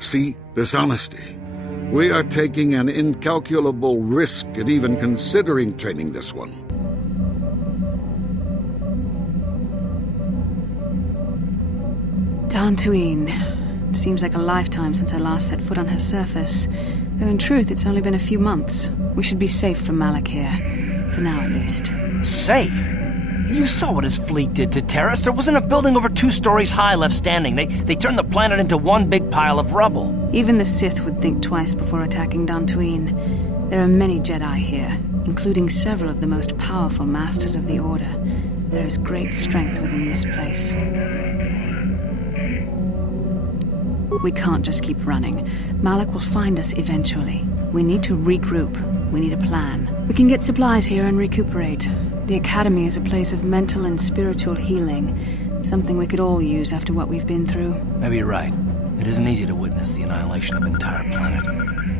See, dishonesty. We are taking an incalculable risk at even considering training this one. Dantooine. Seems like a lifetime since I last set foot on her surface. Though in truth, it's only been a few months. We should be safe from Malak here. For now, at least. Safe? You saw what his fleet did to Terrace. There wasn't a building over 2 stories high left standing. They turned the planet into one big pile of rubble. Even the Sith would think twice before attacking Dantooine. There are many Jedi here, including several of the most powerful Masters of the Order. There is great strength within this place. We can't just keep running. Malak will find us eventually. We need to regroup. We need a plan. We can get supplies here and recuperate. The Academy is a place of mental and spiritual healing. Something we could all use after what we've been through. Maybe you're right. It isn't easy to witness the annihilation of an entire planet.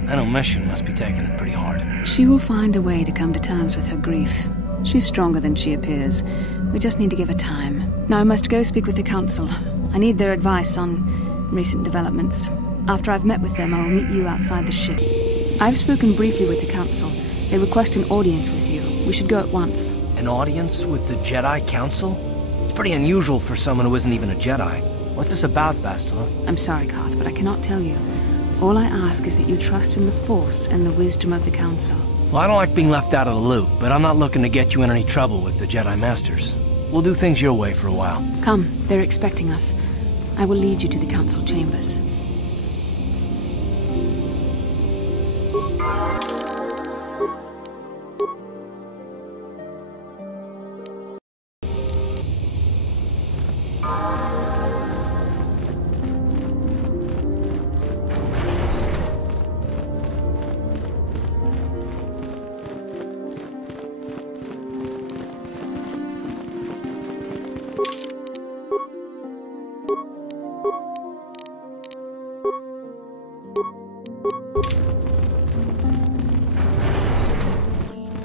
I know Mission must be taking it pretty hard. She will find a way to come to terms with her grief. She's stronger than she appears. We just need to give her time. Now I must go speak with the Council. I need their advice on recent developments. After I've met with them, I will meet you outside the ship. I've spoken briefly with the Council. They request an audience with you. We should go at once. An audience with the Jedi Council? It's pretty unusual for someone who isn't even a Jedi. What's this about, Bastila? I'm sorry, Koth, but I cannot tell you. All I ask is that you trust in the Force and the wisdom of the Council. Well, I don't like being left out of the loop, but I'm not looking to get you in any trouble with the Jedi Masters. We'll do things your way for a while. Come, they're expecting us. I will lead you to the Council chambers.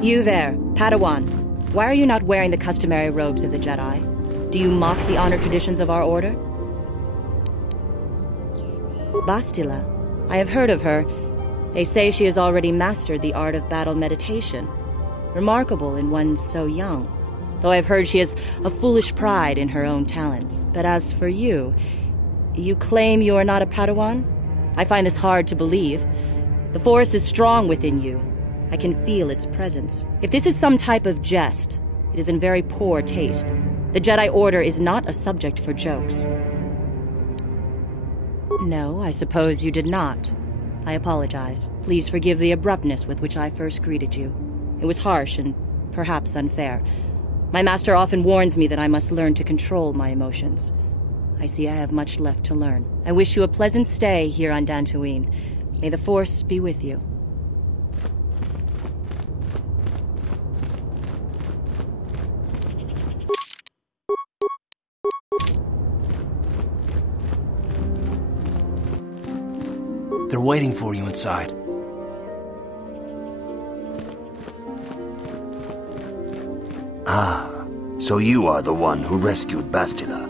You there, Padawan. Why are you not wearing the customary robes of the Jedi? Do you mock the honor traditions of our order? Bastila. I have heard of her. They say she has already mastered the art of battle meditation. Remarkable in one so young. Though I've heard she has a foolish pride in her own talents. But as for you, you claim you are not a Padawan? I find this hard to believe. The Force is strong within you. I can feel its presence. If this is some type of jest, it is in very poor taste. The Jedi Order is not a subject for jokes. No, I suppose you did not. I apologize. Please forgive the abruptness with which I first greeted you. It was harsh and perhaps unfair. My master often warns me that I must learn to control my emotions. I see I have much left to learn. I wish you a pleasant stay here on Dantooine. May the Force be with you. They're waiting for you inside. Ah, so you are the one who rescued Bastila.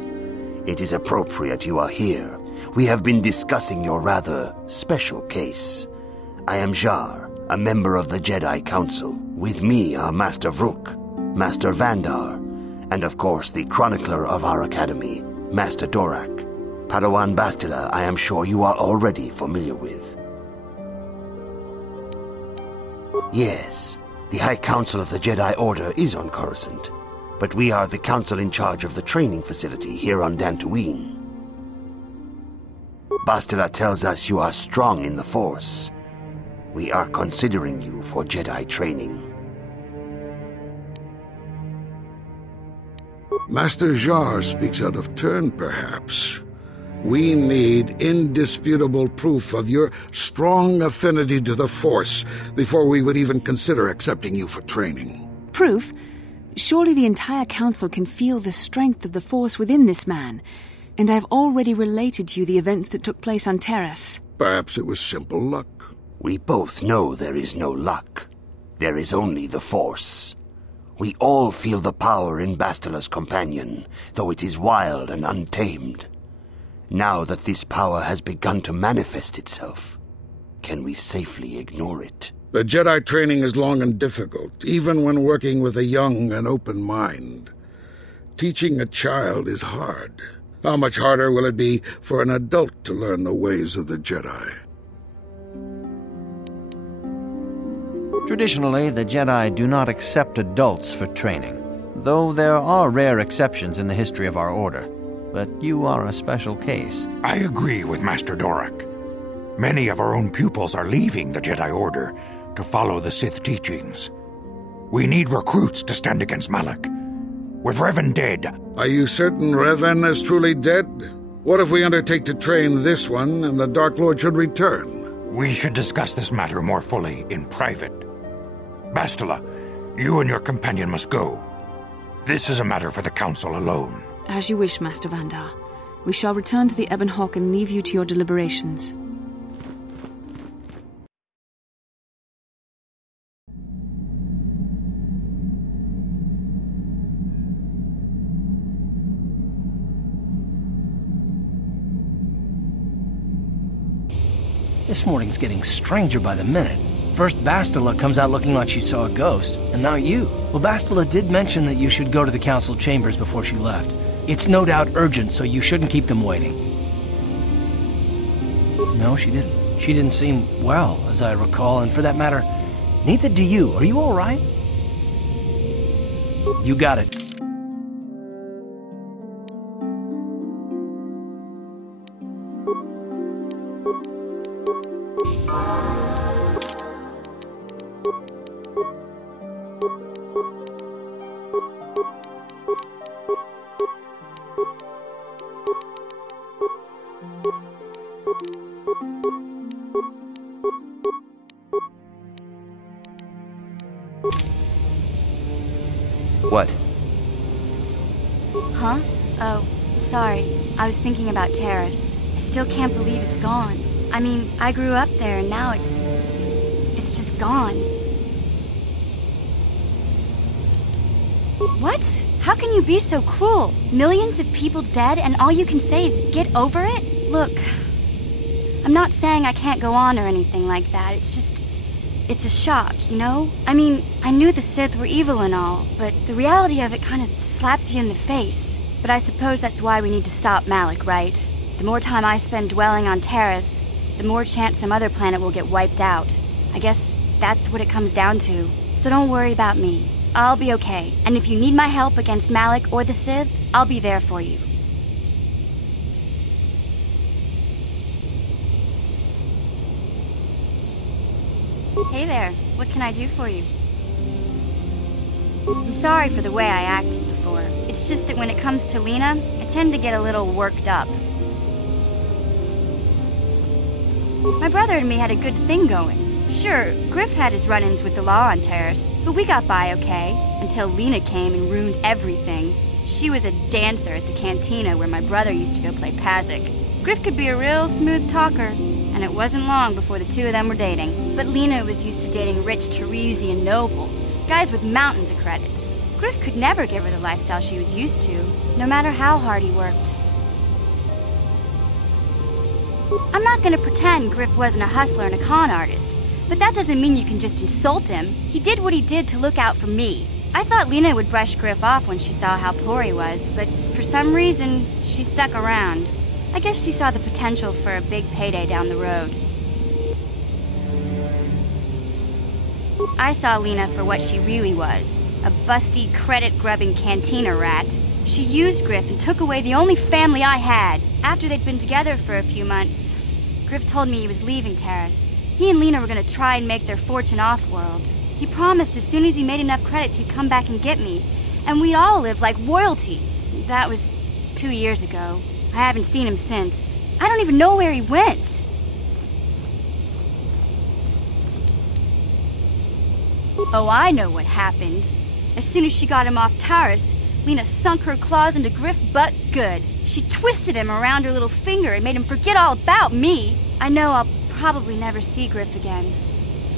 It is appropriate you are here. We have been discussing your rather special case. I am Jar, a member of the Jedi Council. With me are Master Vrook, Master Vandar, and of course the chronicler of our academy, Master Dorak. Padawan Bastila, I am sure you are already familiar with. Yes, the High Council of the Jedi Order is on Coruscant, but we are the council in charge of the training facility here on Dantooine. Bastila tells us you are strong in the Force. We are considering you for Jedi training. Master Jar speaks out of turn, perhaps. We need indisputable proof of your strong affinity to the Force before we would even consider accepting you for training. Proof? Surely the entire Council can feel the strength of the Force within this man. And I've already related to you the events that took place on Terrace. Perhaps it was simple luck. We both know there is no luck. There is only the Force. We all feel the power in Bastila's companion, though it is wild and untamed. Now that this power has begun to manifest itself, can we safely ignore it? The Jedi training is long and difficult, even when working with a young and open mind. Teaching a child is hard. How much harder will it be for an adult to learn the ways of the Jedi? Traditionally, the Jedi do not accept adults for training, though there are rare exceptions in the history of our order. But you are a special case. I agree with Master Dorak. Many of our own pupils are leaving the Jedi Order to follow the Sith teachings. We need recruits to stand against Malak. With Revan dead... Are you certain Revan is truly dead? What if we undertake to train this one and the Dark Lord should return? We should discuss this matter more fully in private. Bastila, you and your companion must go. This is a matter for the Council alone. As you wish, Master Vandar. We shall return to the Ebon Hawk and leave you to your deliberations. This morning's getting stranger by the minute. First Bastila comes out looking like she saw a ghost, and now you. Well, Bastila did mention that you should go to the council chambers before she left. It's no doubt urgent, so you shouldn't keep them waiting. No, she didn't. She didn't seem well, as I recall, and for that matter, neither do you. Are you all right? You got it. What? Huh? Oh, sorry. I was thinking about Terrace. I still can't believe it's gone. I mean, I grew up there and now it's just gone. What? How can you be so cruel? Millions of people dead and all you can say is get over it? Look, I'm not saying I can't go on or anything like that. It's just... it's a shock, you know? I mean, I knew the Sith were evil and all, but the reality of it kind of slaps you in the face. But I suppose that's why we need to stop Malak, right? The more time I spend dwelling on Terrace, the more chance some other planet will get wiped out. I guess that's what it comes down to. So don't worry about me. I'll be okay. And if you need my help against Malak or the Sith, I'll be there for you. Hey there, what can I do for you? I'm sorry for the way I acted before. It's just that when it comes to Lena, I tend to get a little worked up. My brother and me had a good thing going. Sure, Griff had his run-ins with the law on Terrace, but we got by okay, until Lena came and ruined everything. She was a dancer at the cantina where my brother used to go play Pazik. Griff could be a real smooth talker, and it wasn't long before the two of them were dating. But Lena was used to dating rich Teresian nobles, guys with mountains of credits. Griff could never give her the lifestyle she was used to, no matter how hard he worked. I'm not gonna pretend Griff wasn't a hustler and a con artist, but that doesn't mean you can just insult him. He did what he did to look out for me. I thought Lena would brush Griff off when she saw how poor he was, but for some reason, she stuck around. I guess she saw the potential for a big payday down the road. I saw Lena for what she really was, a busty, credit-grubbing cantina rat. She used Griff and took away the only family I had. After they'd been together for a few months, Griff told me he was leaving Terrace. He and Lena were gonna try and make their fortune off-world. He promised as soon as he made enough credits he'd come back and get me, and we'd all live like royalty. That was 2 years ago. I haven't seen him since. I don't even know where he went. Oh, I know what happened. As soon as she got him off Taurus, Lena sunk her claws into Griff butt good. She twisted him around her little finger and made him forget all about me. I know I'll probably never see Griff again.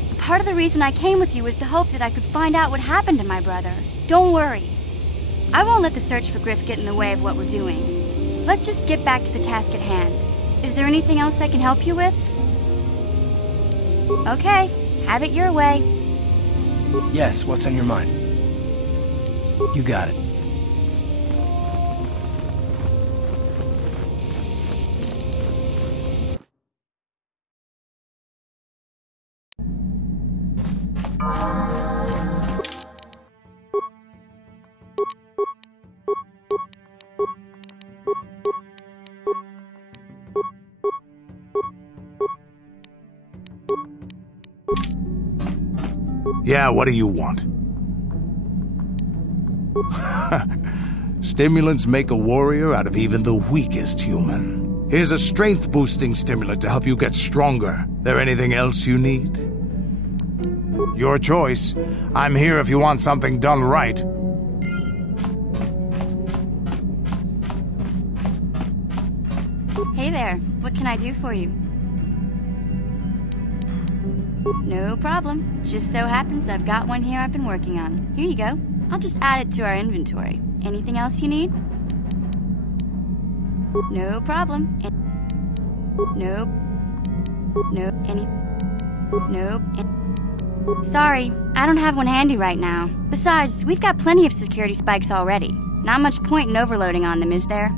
But part of the reason I came with you was the hope that I could find out what happened to my brother. Don't worry. I won't let the search for Griff get in the way of what we're doing. let's just get back to the task at hand. Is there anything else I can help you with? Okay, have it your way. Yes, what's on your mind? You got it. Yeah, what do you want? Stimulants make a warrior out of even the weakest human. Here's a strength-boosting stimulant to help you get stronger. There anything else you need? Your choice. I'm here if you want something done right. Hey there, what can I do for you? No problem. Just so happens I've got one here I've been working on. Here you go. I'll just add it to our inventory. Anything else you need? No problem. Nope. Sorry, I don't have one handy right now. Besides, we've got plenty of security spikes already. Not much point in overloading on them, is there?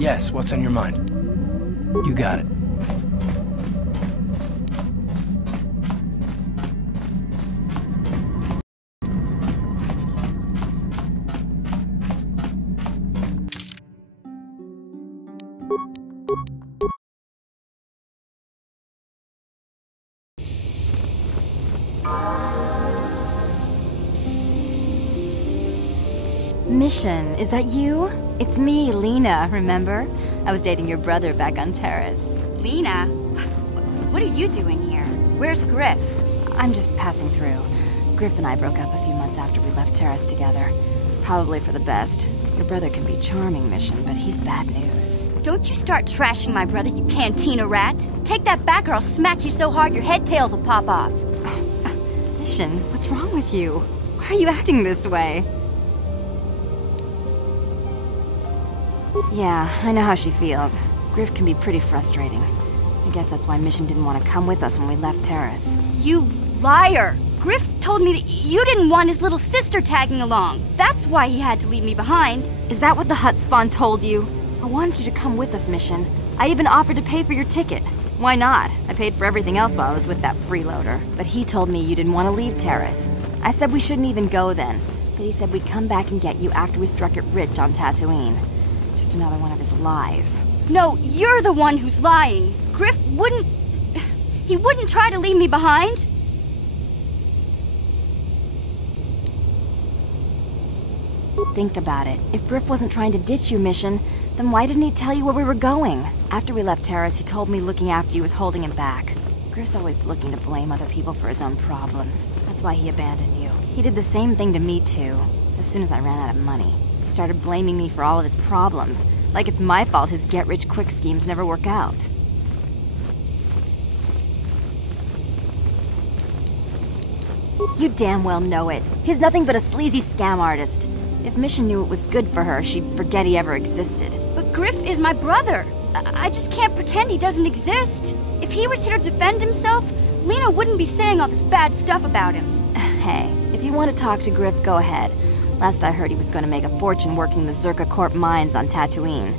Yes, what's on your mind? You got it. Mission, is that you? It's me, Lena, remember? I was dating your brother back on Terrace. Lena? What are you doing here? Where's Griff? I'm just passing through. Griff and I broke up a few months after we left Terrace together. Probably for the best. Your brother can be charming, Mission, but he's bad news. Don't you start trashing my brother, you cantina rat! Take that back or I'll smack you so hard your head tails will pop off! Mission, what's wrong with you? Why are you acting this way? Yeah, I know how she feels. Griff can be pretty frustrating. I guess that's why Mission didn't want to come with us when we left Terrace. You liar! Griff told me that you didn't want his little sister tagging along. That's why he had to leave me behind. Is that what the hut spawn told you? I wanted you to come with us, Mission. I even offered to pay for your ticket. Why not? I paid for everything else while I was with that freeloader. But he told me you didn't want to leave Terrace. I said we shouldn't even go then. But he said we'd come back and get you after we struck it rich on Tatooine. Just another one of his lies. No, you're the one who's lying. Griff wouldn't... He wouldn't try to leave me behind. Think about it. If Griff wasn't trying to ditch you, Mission, then why didn't he tell you where we were going? After we left Terrace, he told me looking after you was holding him back. Griff's always looking to blame other people for his own problems. That's why he abandoned you. He did the same thing to me, too. As soon as I ran out of money, he started blaming me for all of his problems. Like it's my fault his get-rich-quick schemes never work out. You damn well know it. He's nothing but a sleazy scam artist. If Mission knew it was good for her, she'd forget he ever existed. But Griff is my brother. I just can't pretend he doesn't exist. If he was here to defend himself, Lena wouldn't be saying all this bad stuff about him. Hey, if you want to talk to Griff, go ahead. Last I heard, he was going to make a fortune working the Zerka Corp mines on Tatooine.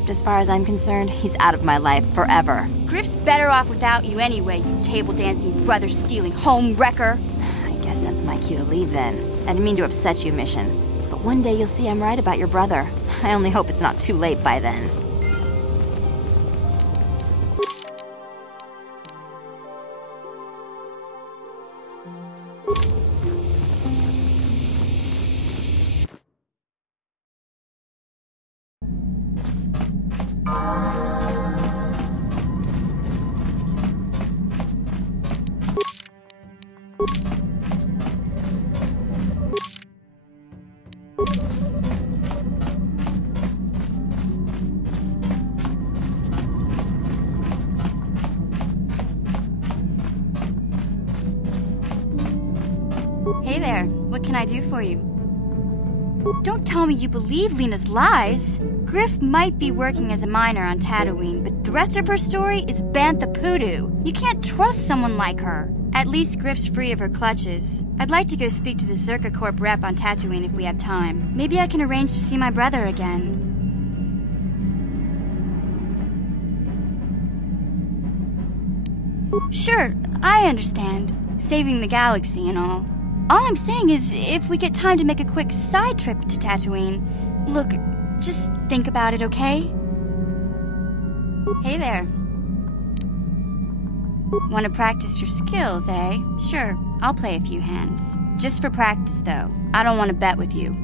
But as far as I'm concerned, he's out of my life forever. Griff's better off without you anyway, you table-dancing, brother-stealing home wrecker. I guess that's my cue to leave then. I didn't mean to upset you, Mission. But one day you'll see I'm right about your brother. I only hope it's not too late by then. Hey there, what can I do for you? Don't tell me you believe Lena's lies. Griff might be working as a miner on Tatooine, but the rest of her story is bantha poodoo. You can't trust someone like her. At least Griff's free of her clutches. I'd like to go speak to the Zerka Corp rep on Tatooine if we have time. Maybe I can arrange to see my brother again. Sure, I understand. Saving the galaxy and all. All I'm saying is, if we get time to make a quick side trip to Tatooine, look, just think about it, okay? Hey there. Want to practice your skills, eh? Sure, I'll play a few hands. Just for practice, though. I don't want to bet with you.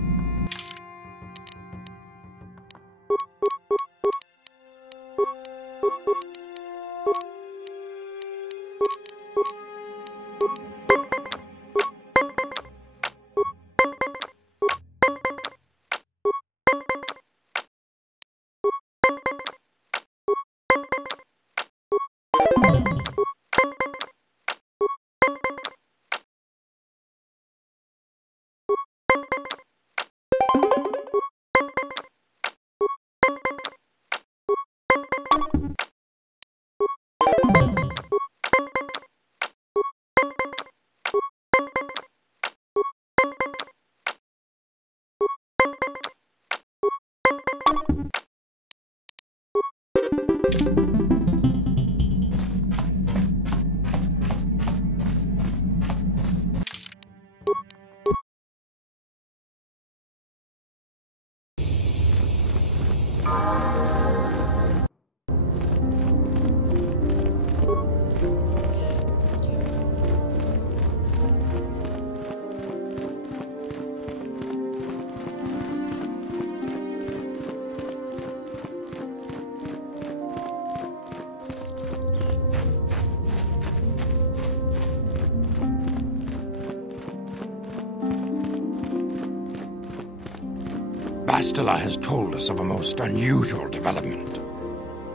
Bastila has told us of a most unusual development.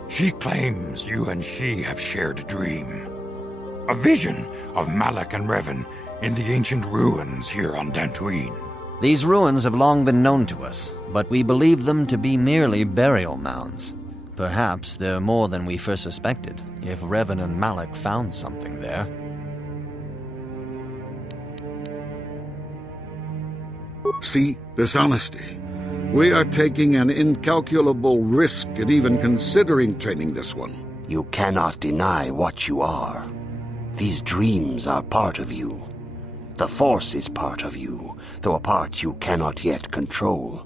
She claims you and she have shared a dream. A vision of Malak and Revan in the ancient ruins here on Dantooine. These ruins have long been known to us, but we believe them to be merely burial mounds. Perhaps they're more than we first suspected, if Revan and Malak found something there. See, dishonesty. We are taking an incalculable risk at even considering training this one. You cannot deny what you are. These dreams are part of you. The Force is part of you, though a part you cannot yet control.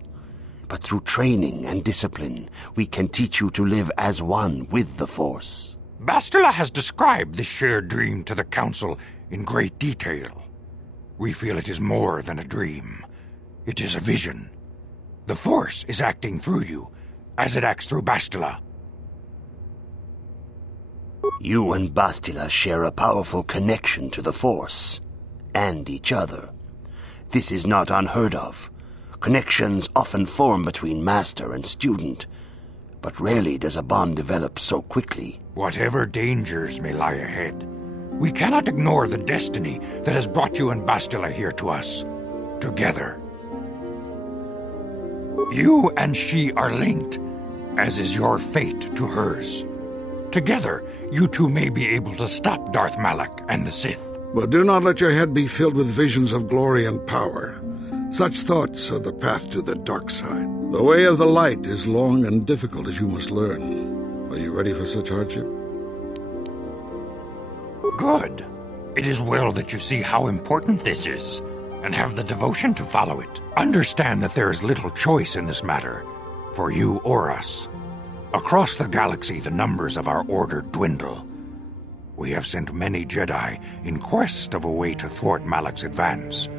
But through training and discipline, we can teach you to live as one with the Force. Bastila has described this shared dream to the Council in great detail. We feel it is more than a dream. It is a vision. The Force is acting through you, as it acts through Bastila. You and Bastila share a powerful connection to the Force, and each other. This is not unheard of. Connections often form between master and student, but rarely does a bond develop so quickly. Whatever dangers may lie ahead, we cannot ignore the destiny that has brought you and Bastila here to us, together. You and she are linked, as is your fate to hers. Together, you two may be able to stop Darth Malak and the Sith. But do not let your head be filled with visions of glory and power. Such thoughts are the path to the dark side. The way of the light is long and difficult, as you must learn. Are you ready for such hardship? Good. It is well that you see how important this is, and have the devotion to follow it. Understand that there is little choice in this matter, for you or us. Across the galaxy, the numbers of our order dwindle. We have sent many Jedi in quest of a way to thwart Malak's advance.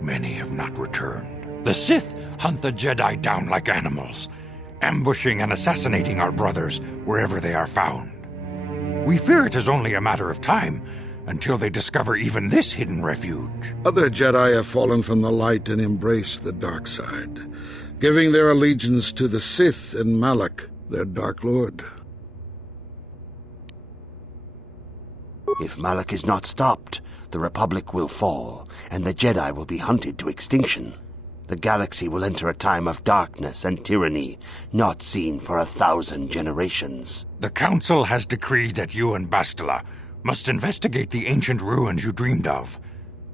Many have not returned. The Sith hunt the Jedi down like animals, ambushing and assassinating our brothers wherever they are found. We fear it is only a matter of time until they discover even this hidden refuge. Other Jedi have fallen from the light and embraced the dark side, giving their allegiance to the Sith and Malak, their Dark Lord. If Malak is not stopped, the Republic will fall, and the Jedi will be hunted to extinction. The galaxy will enter a time of darkness and tyranny, not seen for 1,000 generations. The Council has decreed that you and Bastila must investigate the ancient ruins you dreamed of,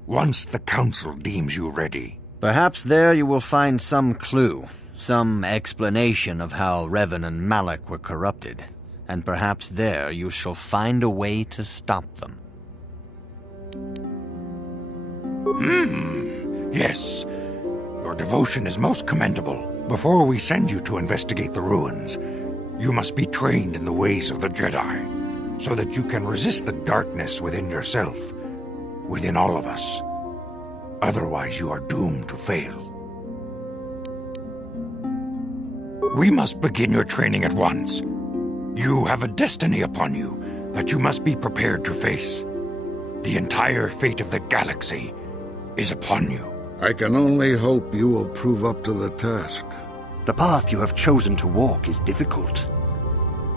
once the Council deems you ready. Perhaps there you will find some clue, some explanation of how Revan and Malak were corrupted, and perhaps there you shall find a way to stop them. Yes. Your devotion is most commendable. Before we send you to investigate the ruins, you must be trained in the ways of the Jedi, so that you can resist the darkness within yourself, within all of us. Otherwise, you are doomed to fail. We must begin your training at once. You have a destiny upon you that you must be prepared to face. The entire fate of the galaxy is upon you. I can only hope you will prove up to the task. The path you have chosen to walk is difficult.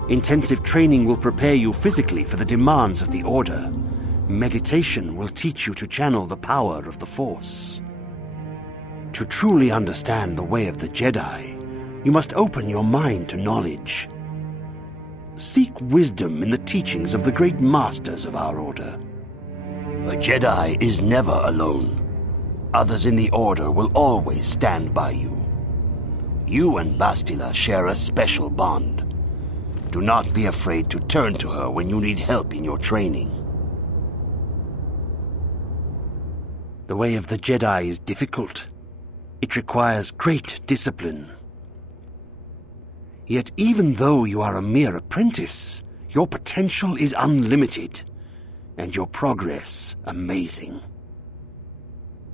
Intensive training will prepare you physically for the demands of the Order. Meditation will teach you to channel the power of the Force. To truly understand the way of the Jedi, you must open your mind to knowledge. Seek wisdom in the teachings of the great masters of our Order. A Jedi is never alone. Others in the Order will always stand by you. You and Bastila share a special bond. Do not be afraid to turn to her when you need help in your training. The way of the Jedi is difficult. It requires great discipline. Yet even though you are a mere apprentice, your potential is unlimited, and your progress amazing.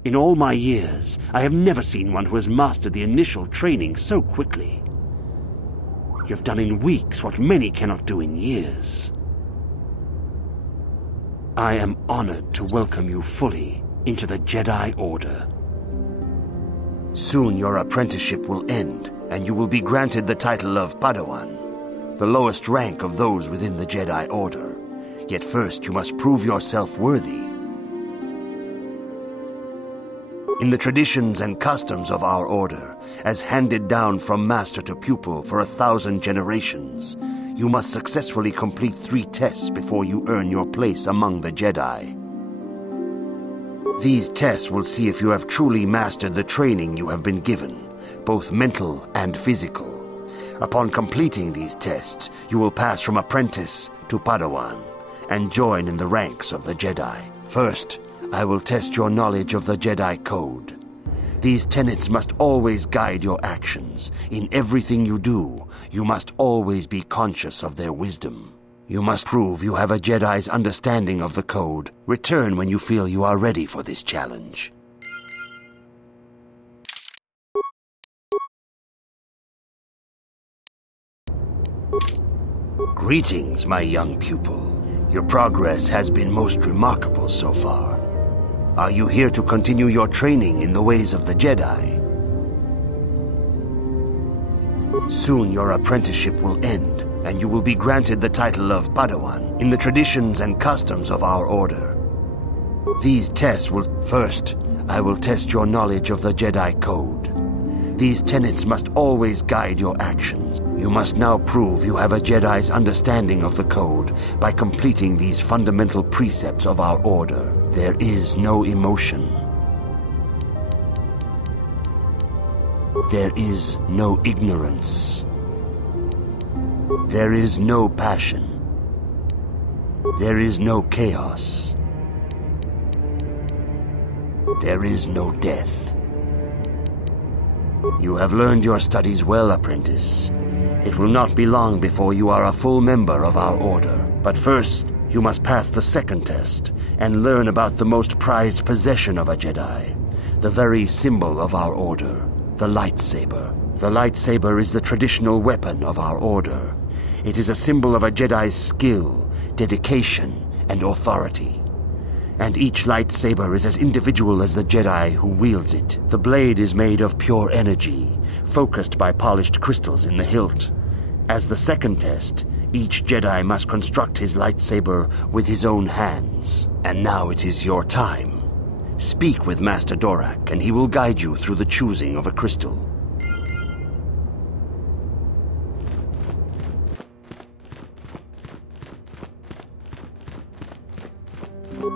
In all my years, I have never seen one who has mastered the initial training so quickly. You have done in weeks what many cannot do in years. I am honored to welcome you fully into the Jedi Order. Soon your apprenticeship will end, and you will be granted the title of Padawan, the lowest rank of those within the Jedi Order. Yet first you must prove yourself worthy. In the traditions and customs of our Order, as handed down from master to pupil for 1,000 generations, you must successfully complete 3 tests before you earn your place among the Jedi. These tests will see if you have truly mastered the training you have been given, both mental and physical. Upon completing these tests, you will pass from apprentice to Padawan and join in the ranks of the Jedi. First, I will test your knowledge of the Jedi Code. These tenets must always guide your actions. In everything you do, you must always be conscious of their wisdom. You must prove you have a Jedi's understanding of the Code. Return when you feel you are ready for this challenge. Greetings, my young pupil. Your progress has been most remarkable so far. Are you here to continue your training in the ways of the Jedi? Soon your apprenticeship will end, and you will be granted the title of Padawan in the traditions and customs of our Order. These tests will... First, I will test your knowledge of the Jedi Code. These tenets must always guide your actions. You must now prove you have a Jedi's understanding of the Code by completing these fundamental precepts of our Order. There is no emotion. There is no ignorance. There is no passion. There is no chaos. There is no death. You have learned your studies well, apprentice. It will not be long before you are a full member of our order. But first, you must pass the second test and learn about the most prized possession of a Jedi, the very symbol of our order, the lightsaber. The lightsaber is the traditional weapon of our order. It is a symbol of a Jedi's skill, dedication, and authority. And each lightsaber is as individual as the Jedi who wields it. The blade is made of pure energy, focused by polished crystals in the hilt. As the second test, each Jedi must construct his lightsaber with his own hands. And now it is your time. Speak with Master Dorak, and he will guide you through the choosing of a crystal.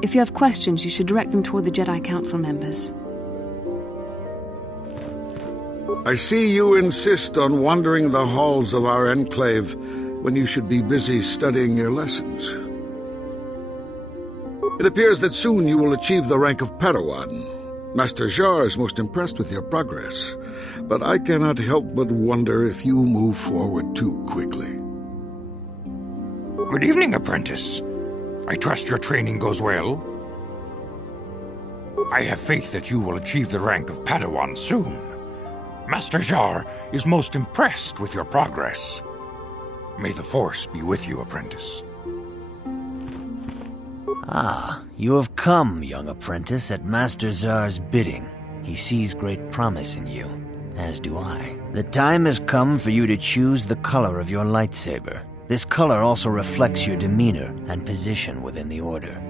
If you have questions, you should direct them toward the Jedi Council members. I see you insist on wandering the halls of our enclave when you should be busy studying your lessons. It appears that soon you will achieve the rank of Padawan. Master Jar is most impressed with your progress, but I cannot help but wonder if you move forward too quickly. Good evening, apprentice. I trust your training goes well. I have faith that you will achieve the rank of Padawan soon. Master Jar is most impressed with your progress. May the Force be with you, apprentice. Ah, you have come, young apprentice, at Master Zar's bidding. He sees great promise in you, as do I. The time has come for you to choose the color of your lightsaber. This color also reflects your demeanor and position within the Order.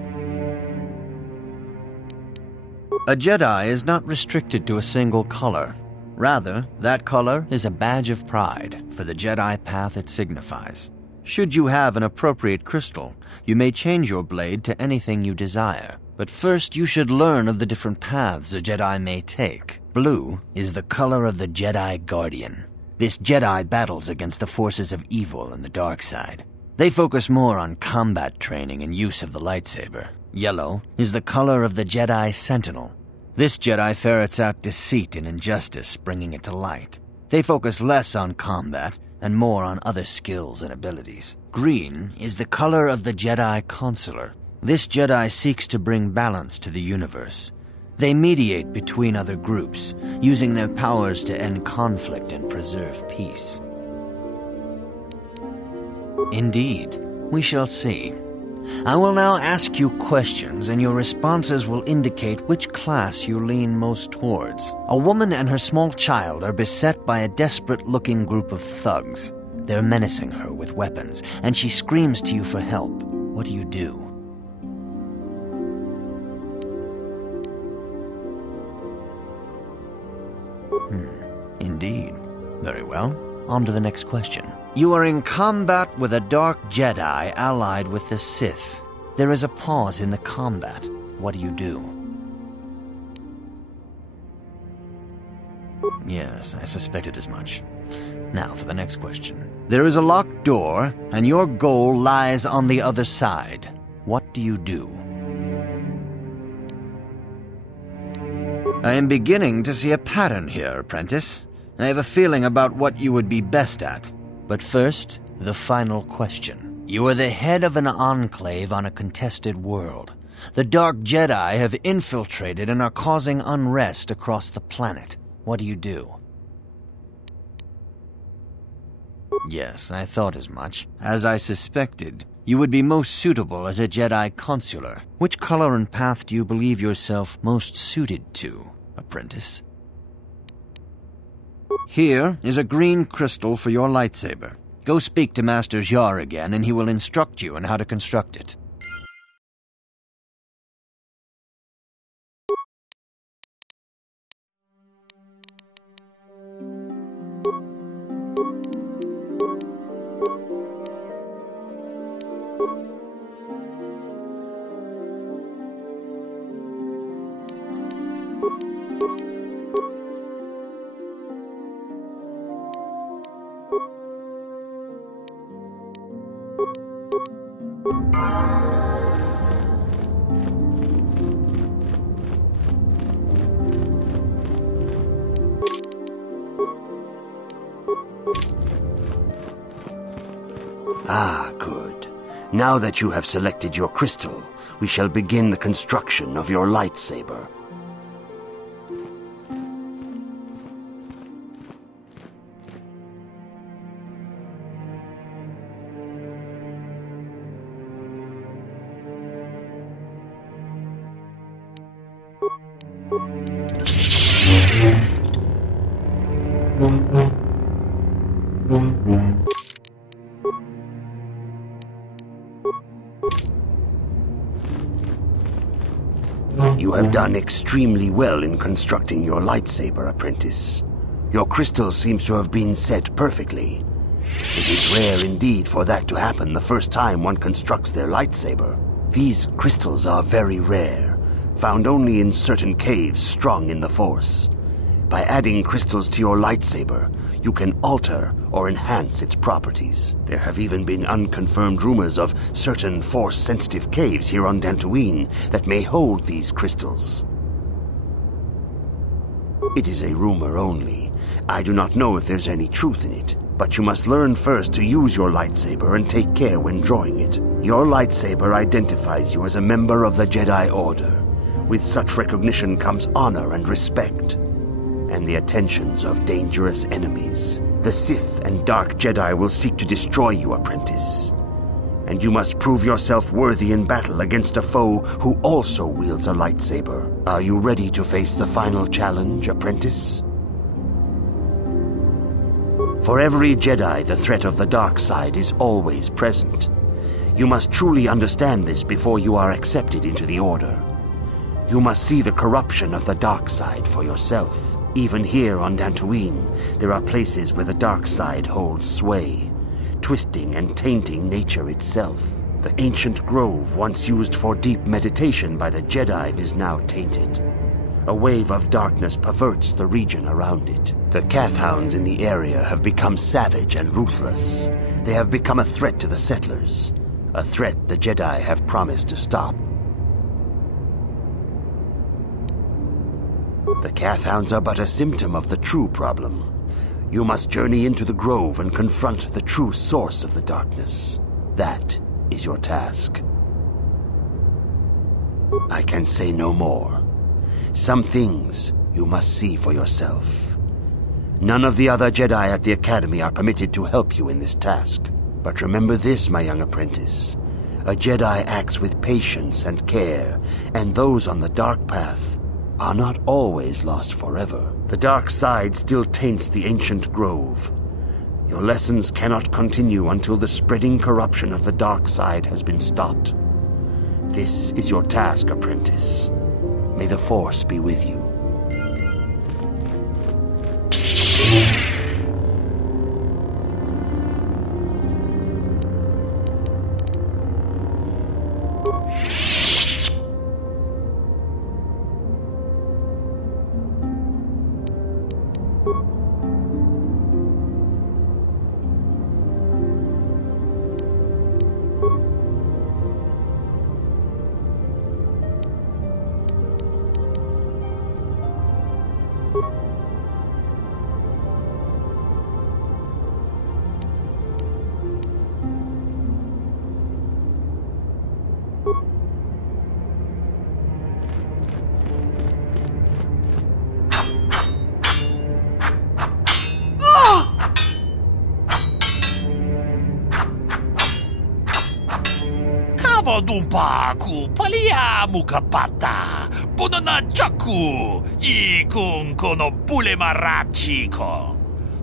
A Jedi is not restricted to a single color. Rather, that color is a badge of pride for the Jedi path it signifies. Should you have an appropriate crystal, you may change your blade to anything you desire. But first, you should learn of the different paths a Jedi may take. Blue is the color of the Jedi Guardian. This Jedi battles against the forces of evil and the dark side. They focus more on combat training and use of the lightsaber. Yellow is the color of the Jedi Sentinel. This Jedi ferrets out deceit and injustice, bringing it to light. They focus less on combat and more on other skills and abilities. Green is the color of the Jedi Consular. This Jedi seeks to bring balance to the universe. They mediate between other groups, using their powers to end conflict and preserve peace. Indeed, we shall see. I will now ask you questions, and your responses will indicate which class you lean most towards. A woman and her small child are beset by a desperate-looking group of thugs. They're menacing her with weapons, and she screams to you for help. What do you do? Indeed. Very well. On to the next question. You are in combat with a dark Jedi allied with the Sith. There is a pause in the combat. What do you do? Yes, I suspected as much. Now for the next question. There is a locked door, and your goal lies on the other side. What do you do? I am beginning to see a pattern here, apprentice. I have a feeling about what you would be best at. But first, the final question. You are the head of an enclave on a contested world. The Dark Jedi have infiltrated and are causing unrest across the planet. What do you do? Yes, I thought as much. As I suspected, you would be most suitable as a Jedi Consular. Which color and path do you believe yourself most suited to, apprentice? Here is a green crystal for your lightsaber. Go speak to Master Jar again, and he will instruct you on how to construct it. Ah, good. Now that you have selected your crystal, we shall begin the construction of your lightsaber. You have done extremely well in constructing your lightsaber, apprentice. Your crystal seems to have been set perfectly. It is rare indeed for that to happen the first time one constructs their lightsaber. These crystals are very rare, found only in certain caves strong in the Force. By adding crystals to your lightsaber, you can alter or enhance its properties. There have even been unconfirmed rumors of certain Force-sensitive caves here on Dantooine that may hold these crystals. It is a rumor only. I do not know if there's any truth in it, but you must learn first to use your lightsaber and take care when drawing it. Your lightsaber identifies you as a member of the Jedi Order. With such recognition comes honor and respect, and the attentions of dangerous enemies. The Sith and Dark Jedi will seek to destroy you, apprentice. And you must prove yourself worthy in battle against a foe who also wields a lightsaber. Are you ready to face the final challenge, apprentice? For every Jedi, the threat of the dark side is always present. You must truly understand this before you are accepted into the Order. You must see the corruption of the dark side for yourself. Even here on Dantooine, there are places where the dark side holds sway, twisting and tainting nature itself. The ancient grove once used for deep meditation by the Jedi is now tainted. A wave of darkness perverts the region around it. The Kathhounds in the area have become savage and ruthless. They have become a threat to the settlers, a threat the Jedi have promised to stop. The Kathhounds are but a symptom of the true problem. You must journey into the grove and confront the true source of the darkness. That is your task. I can say no more. Some things you must see for yourself. None of the other Jedi at the Academy are permitted to help you in this task. But remember this, my young apprentice. A Jedi acts with patience and care, and those on the dark path are not always lost forever. The dark side still taints the ancient grove. Your lessons cannot continue until the spreading corruption of the dark side has been stopped. This is your task, apprentice. May the Force be with you. Dumpa ku paliamu kapata punana chaku ikung kono bule marachiko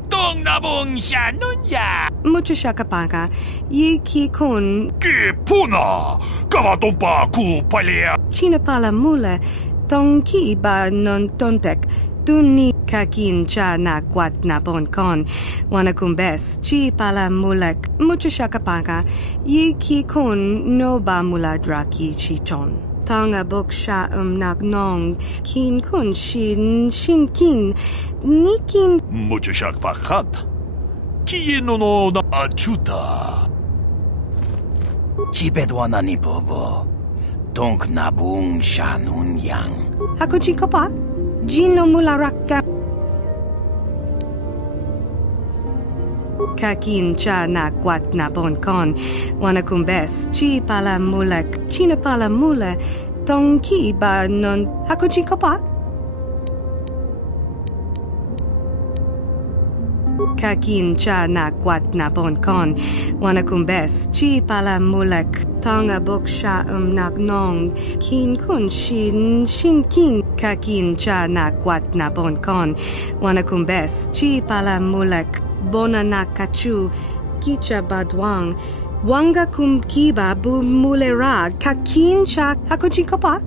dong nabong shanunya mucho shakapaka yiki kun ki puna kava dumpa ku palia china pala mula tongki ba non tontek tuni kakin cha na kwat na bon kon wanakumbes chi pala mulek mucho shakapaka yiki kun no ba mula draki chichon tanga bok sha nak nong kin kun shin kin nikin mucho shakpakat ki no na achuta Chipedwana ni bobo. Tonk nabung shanun yang. Hakuchi kopa? Jino mularaka. Kakin cha na kwat na bon kon. Wanakumbes. Chi pala mulek. China pala mule. Tonki ba non. Hakuchi kopa? Kakin cha na kwat na bon kon. Wanakumbes. Chi pala mulek. Tonga bok sha nak nong. Kin kun shin kin. Kakin cha na kwat na bon kon. Wanakumbes. Chi pala mulek. Bona na kachu. Kicha badwang. Wanga kum kiba bu mulera. Kakin cha. Hakuchi kopa?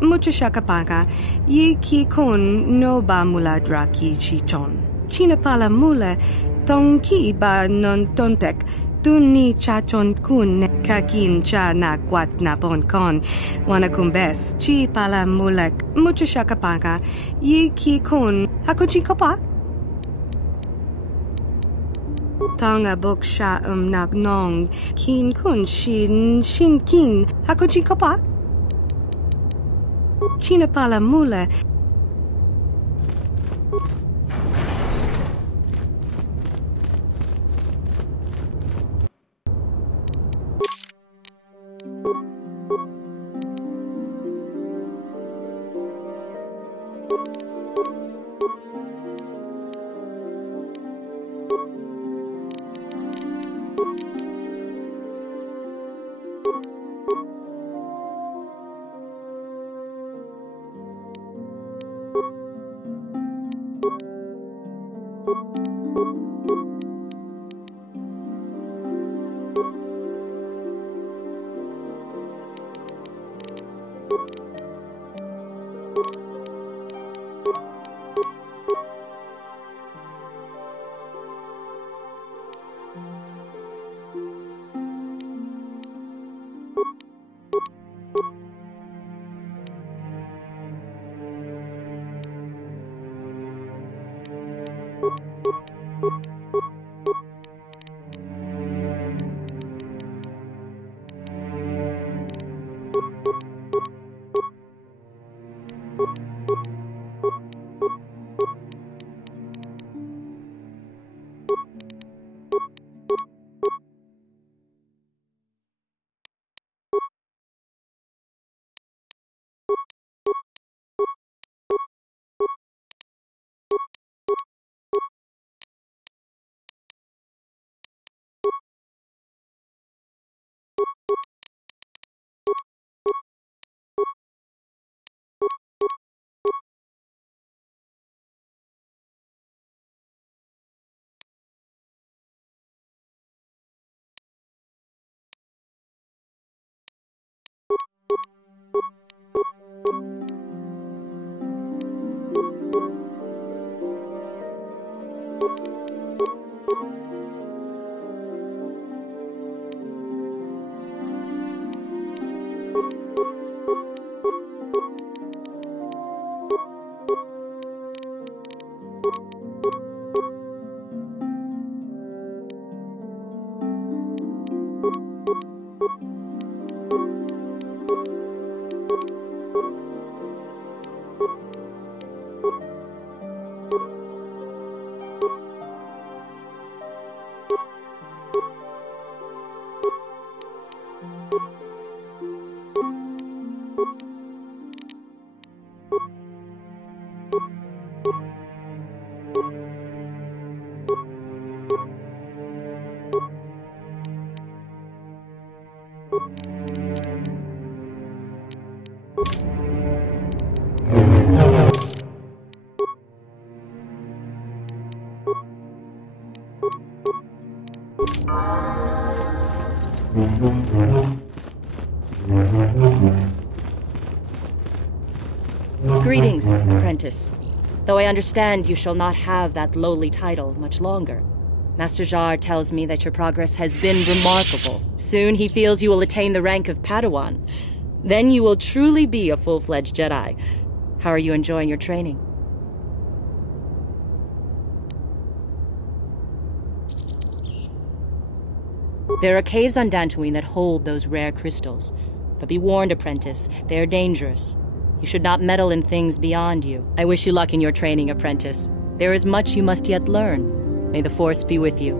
Mucha shakapaka. Yi ki kun no ba muladra ki chichon. China pala mule, tonki ba non tontek, tuni chachon kun, kakin cha na kwat na bon kon, wanakumbes, chi pala mulek, mucha shakapaka, yi ki kun, hakuchi kopa? Tanga bok sha nak nong, kin kun shin kin, hakuchi kopa? China pala mule, Greetings, apprentice. Though I understand you shall not have that lowly title much longer. Master Jar tells me that your progress has been remarkable. Soon he feels you will attain the rank of Padawan. Then you will truly be a full-fledged Jedi. How are you enjoying your training? There are caves on Dantooine that hold those rare crystals. But be warned, apprentice, they are dangerous. You should not meddle in things beyond you. I wish you luck in your training, apprentice. There is much you must yet learn. May the Force be with you.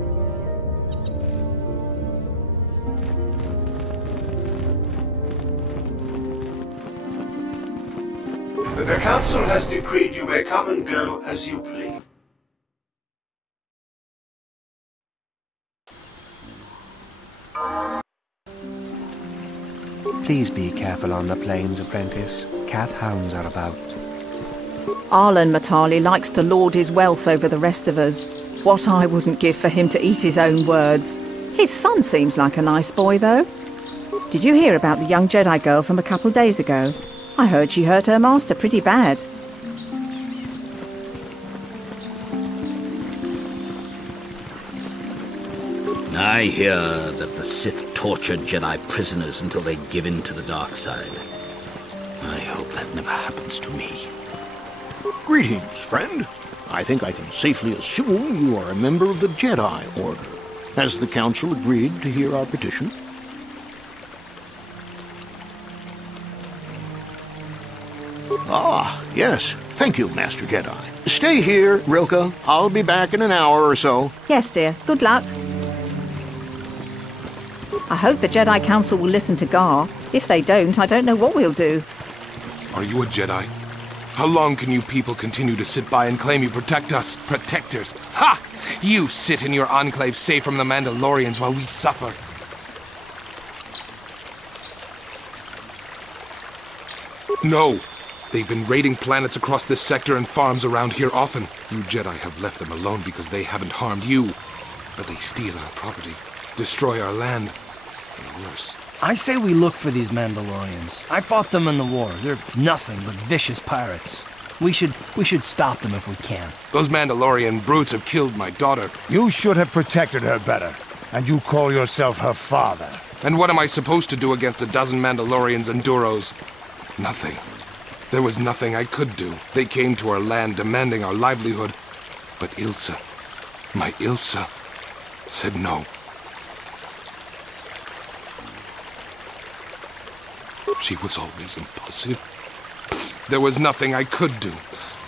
The Council has decreed you may come and go as you please. Please be careful on the plains, apprentice. Cat hounds are about. Arlen Matali likes to lord his wealth over the rest of us. What I wouldn't give for him to eat his own words. His son seems like a nice boy, though. Did you hear about the young Jedi girl from a couple days ago? I heard she hurt her master pretty bad. I hear that the Sith tortured Jedi prisoners until they give in to the dark side. I hope that never happens to me. Greetings, friend. I think I can safely assume you are a member of the Jedi Order. Has the Council agreed to hear our petition? Ah, yes. Thank you, Master Jedi. Stay here, Rilke. I'll be back in an hour or so. Yes, dear. Good luck. I hope the Jedi Council will listen to Gar. If they don't, I don't know what we'll do. Are you a Jedi? How long can you people continue to sit by and claim you protect us? Protectors! Ha! You sit in your enclave safe from the Mandalorians while we suffer. No! They've been raiding planets across this sector and farms around here often. You Jedi have left them alone because they haven't harmed you. But they steal our property, destroy our land, and worse. I say we look for these Mandalorians. I fought them in the war. They're nothing but vicious pirates. We should stop them if we can. Those Mandalorian brutes have killed my daughter. You should have protected her better. And you call yourself her father. And what am I supposed to do against a dozen Mandalorians and Duros? Nothing. There was nothing I could do. They came to our land demanding our livelihood. But Ilsa, my Ilsa, said no. She was always impulsive. There was nothing I could do.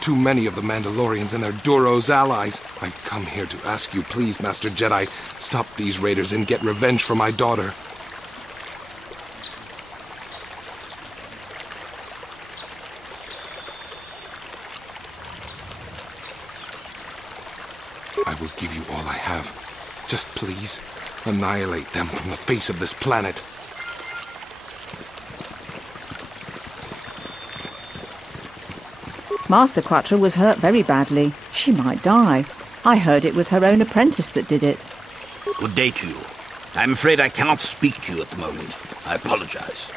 Too many of the Mandalorians and their Duros allies. I've come here to ask you, please, Master Jedi, stop these raiders and get revenge for my daughter. I will give you all I have. Just please, annihilate them from the face of this planet. Master Quattro was hurt very badly. She might die. I heard it was her own apprentice that did it. Good day to you. I'm afraid I cannot speak to you at the moment. I apologize.